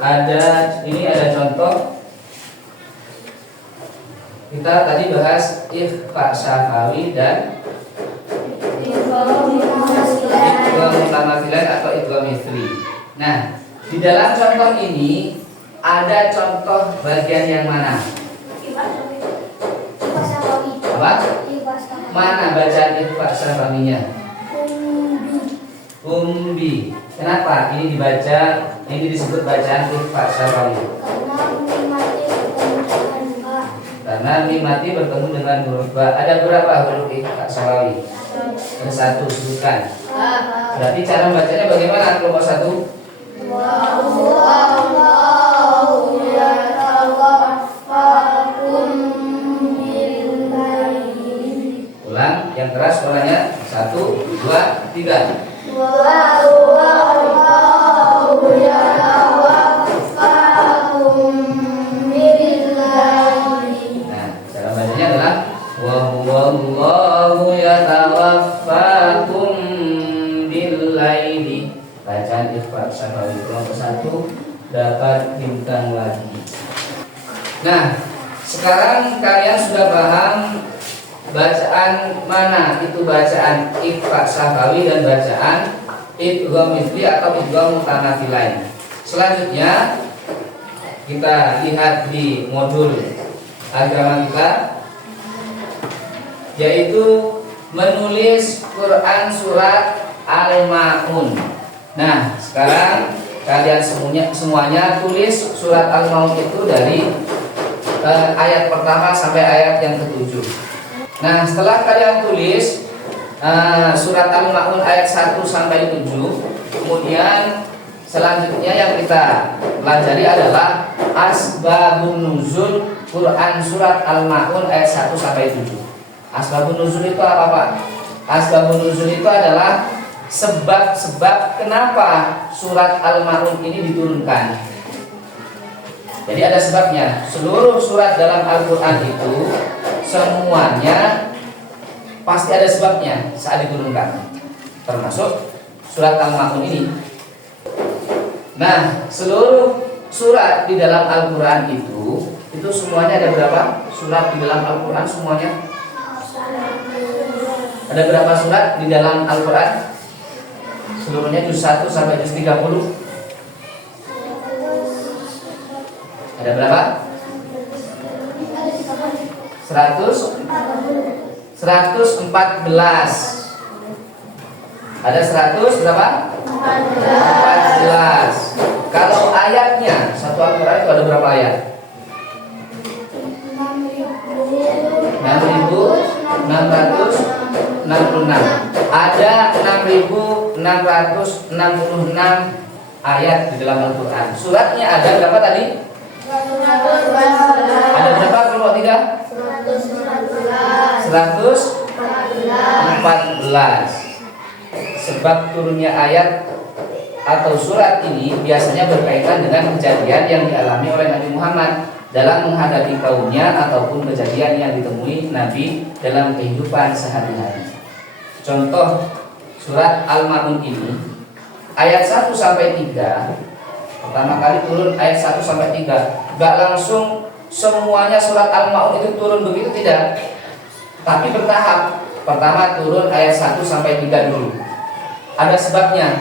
ada contoh. Kita tadi bahas ikhfa syafawi dan idgham mutamathilain atau idgham mithli. Nah, di dalam contoh ini ada contoh bagian yang mana? Apa? Mana bacaan ikhfa syafawinya? Umbi. Kenapa ini dibaca? Ini disebut bacaan ikhfa syafawi. Karena mim mati bertemu dengan huruf ba. Ada berapa huruf ikhfa syafawi? Ada satu, sebutkan. Berarti cara membacanya bagaimana kelompok satu? Ulang yang keras suaranya. 1, 2, 3. Nah, cara bacanya adalah wa huwallahu yatawaffakum bil-laili. Bacaan ikhfa syafawi kelompok 1 dapat bintang lagi. Nah, sekarang kalian sudah paham bacaan mana itu bacaan ikhfa syafawi dan bacaan idgham mithli atau idgham mutamathilain. Selanjutnya kita lihat di modul agama kita, yaitu menulis Quran surat Al-Ma'un. Nah, sekarang kalian semuanya tulis surat Al-Ma'un itu dari ayat pertama sampai ayat yang ke-7. Nah, setelah kalian tulis surat Al-Ma'un ayat 1 sampai 7, kemudian selanjutnya yang kita pelajari adalah asbabun nuzul Quran surat Al-Ma'un ayat 1 sampai 7. Asbabun nuzul itu apa, Pak? Asbabun nuzul itu adalah sebab-sebab kenapa surat Al-Ma'un ini diturunkan. Jadi ada sebabnya. Seluruh surat dalam Al-Quran itu semuanya pasti ada sebabnya saat diturunkan, termasuk surat Al-Ma'un ini. Nah, seluruh surat di dalam Al-Quran itu semuanya ada berapa surat di dalam Al-Quran semuanya? Ada berapa surat di dalam Al-Quran? Seluruhnya juz 1 sampai juz 30. Ada berapa? 114. Ada 100 berapa? 14. Kalau ayatnya satu Al-Quran itu ada berapa ayat? 6.666. Ada 6.666 ayat di dalam Al-Quran. Suratnya ada berapa tadi? Ada berapa kalau tidak? 114. Sebab turunnya ayat atau surat ini biasanya berkaitan dengan kejadian yang dialami oleh Nabi Muhammad dalam menghadapi kaumnya ataupun kejadian yang ditemui Nabi dalam kehidupan sehari-hari. Contoh surat Al-Ma'un ini ayat 1 sampai 3. Pertama kali turun ayat 1 sampai 3. Gak langsung semuanya surat Al-Ma'un itu turun begitu, tidak. Tapi bertahap. Pertama turun ayat 1 sampai 3 dulu. Ada sebabnya.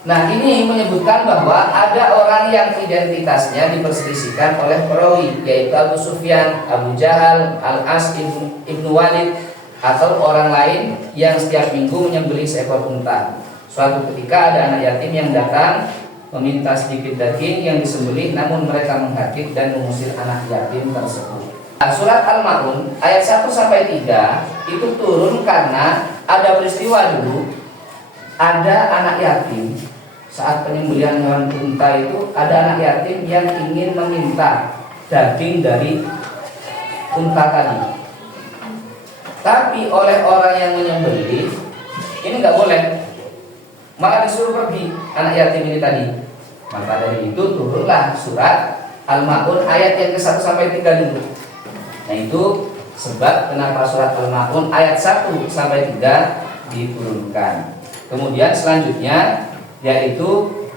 Nah, ini menyebutkan bahwa ada orang yang identitasnya diperselisihkan oleh perawi, yaitu Abu Sufyan, Abu Jahal, Al-As ibnu Walid, atau orang lain yang setiap minggu menyembelih seekor unta. Suatu ketika ada anak yatim yang datang meminta sedikit daging yang disembelih, namun mereka menghakik dan mengusir anak yatim tersebut. Surat Al-Ma'un ayat 1 sampai 3 itu turun karena ada peristiwa dulu, ada anak yatim. Saat penyembelihan hewan unta itu ada anak yatim yang ingin meminta daging dari unta tadi. Tapi oleh orang yang menyembelih ini nggak boleh, malah disuruh pergi anak yatim ini tadi. Maka dari itu turunlah surat Al-Ma'un ayat yang ke-1 sampai 3 dulu. Nah, itu sebab kenapa surat Al-Ma'un ayat 1 sampai 3 diturunkan. Kemudian selanjutnya yaitu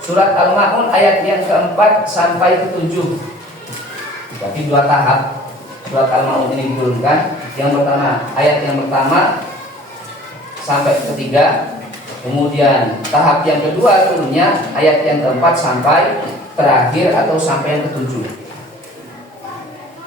surat Al-Ma'un ayat yang keempat sampai ketujuh. Berarti 2 tahap surat Al-Ma'un ini diturunkan. Yang pertama, ayat yang pertama sampai ketiga. Kemudian tahap yang kedua turunnya ayat yang keempat sampai terakhir atau sampai yang ketujuh.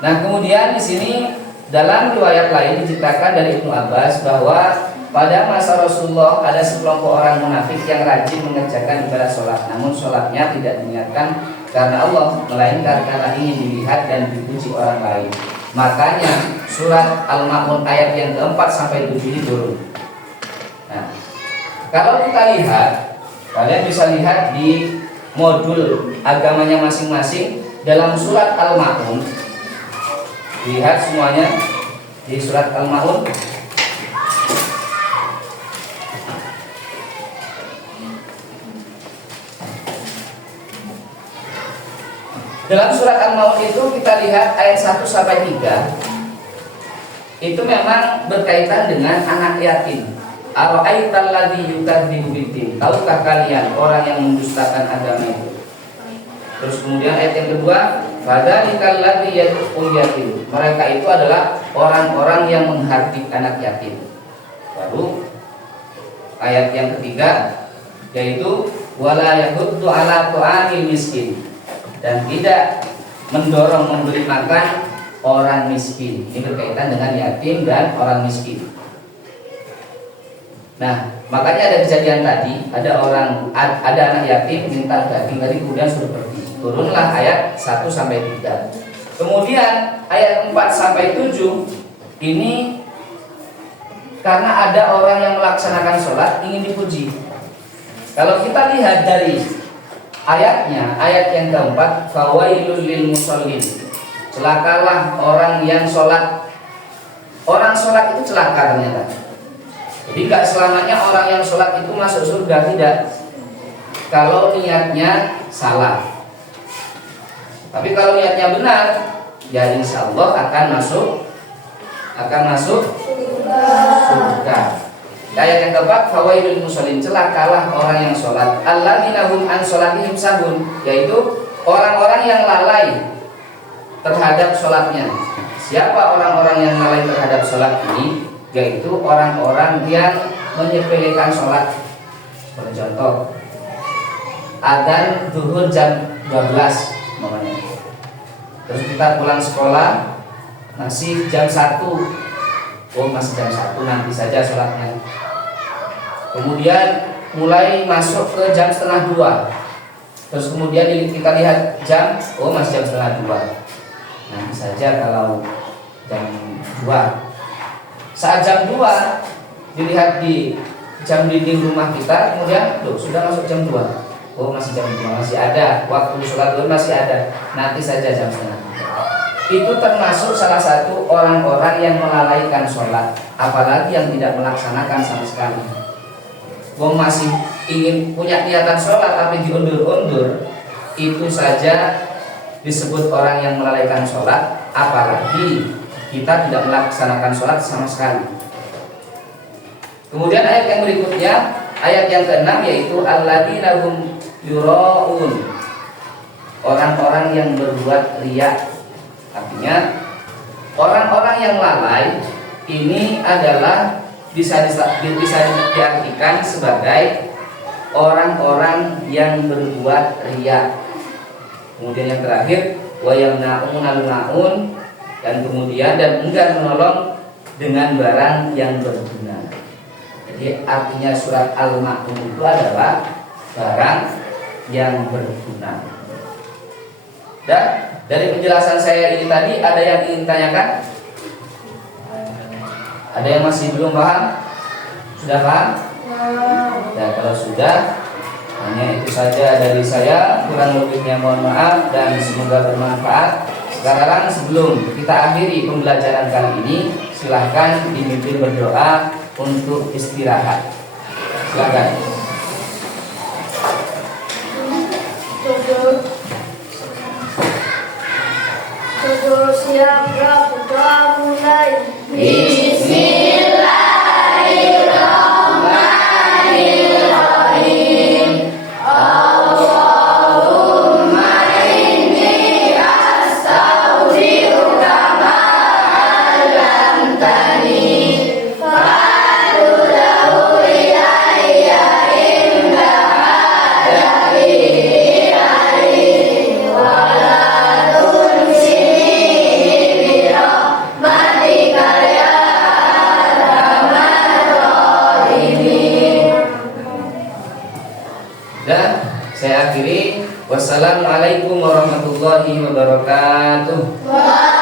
Nah, kemudian di sini dalam riwayat lain diceritakan dari Ibnu Abbas bahwa pada masa Rasulullah ada sekelompok orang munafik yang rajin mengerjakan ibadah sholat, namun sholatnya tidak diniatkan karena Allah, melainkan karena ingin dilihat dan dipuji orang lain. Makanya surat Al-Ma'un ayat yang keempat sampai 7 ini turun. Nah, kalau kita lihat, kalian bisa lihat di modul agamanya masing-masing dalam surat Al-Ma'un. Lihat semuanya di surat Al-Ma'un. Dalam surat Al-Ma'un itu kita lihat ayat 1 sampai 3. Itu memang berkaitan dengan anak yatim. Ara'aital ladzi yukadzibu biddin. Tahukah kalian orang yang mendustakan agama itu? Terus kemudian ayat yang kedua, fadzalikal ladzi yad'ul yatim. Mereka itu adalah orang-orang yang menghardik anak yatim. Baru ayat yang ketiga yaitu wala yahuddu ala ta'amil miskin, dan tidak mendorong memberi makan orang miskin. Ini berkaitan dengan yatim dan orang miskin. Nah, makanya ada kejadian tadi, ada anak yatim minta daging tadi, kemudian suruh pergi. Turunlah ayat 1 sampai 3. Kemudian ayat 4 sampai 7 ini karena ada orang yang melaksanakan sholat ingin dipuji. Kalau kita lihat dari ayatnya, ayat yang keempat, fawailul lil musallin. Celakalah orang yang sholat. Orang sholat itu celaka ternyata. Jadi gak selamanya orang yang sholat itu masuk surga, tidak. Kalau niatnya salah. Tapi kalau niatnya benar, ya insya Allah akan masuk surga. Ayat yang keempat, fawailul musallin, celakalah orang yang sholat. Alladzina hum an sholatihim sahun, yaitu orang-orang yang lalai terhadap sholatnya. Siapa orang-orang yang lalai terhadap sholat ini? Yaitu orang-orang yang menyepelekan sholat. Seperti contoh, adzan zuhur jam 12 namanya. Terus kita pulang sekolah masih jam 1. Oh, masih jam 1, nanti saja sholatnya. Kemudian mulai masuk ke jam setengah 2. Terus kemudian kita lihat jam, oh masih jam setengah 2. Nanti saja kalau jam 2. Saat jam 2 dilihat di jam dinding rumah kita, kemudian loh, sudah masuk jam 2. Oh masih jam 2, masih ada waktu sholat zuhur, masih ada, nanti saja jam setengah 3. Itu termasuk salah satu orang-orang yang melalaikan sholat, apalagi yang tidak melaksanakan sama sekali. Wong masih ingin punya niatan sholat tapi diundur-undur, itu saja disebut orang yang melalaikan sholat, apalagi kita tidak melaksanakan sholat sama sekali. Kemudian ayat yang berikutnya, ayat yang ke-6, yaitu alladzina hum yura'un, orang-orang yang berbuat riya. Artinya orang-orang yang lalai ini adalah bisa diartikan sebagai orang-orang yang berbuat riya. Kemudian yang terakhir, wa yamna'un, dan kemudian dan enggan menolong dengan barang yang berguna. Jadi artinya surat Al-Ma'un itu adalah barang yang berguna. Dan dari penjelasan saya ini tadi, ada yang ingin tanyakan? Ada yang masih belum paham? Sudah paham? Ya, kalau sudah, hanya itu saja dari saya. Kurang lebihnya mohon maaf dan semoga bermanfaat. Sekarang sebelum kita akhiri pembelajaran kali ini, silahkan dipimpin berdoa untuk istirahat. Silakan. Tidur siang berdoa mulai. Bismillahirrahmanirrahim. Allah warahmatullahi wabarakatuh. Waalaikumsalam.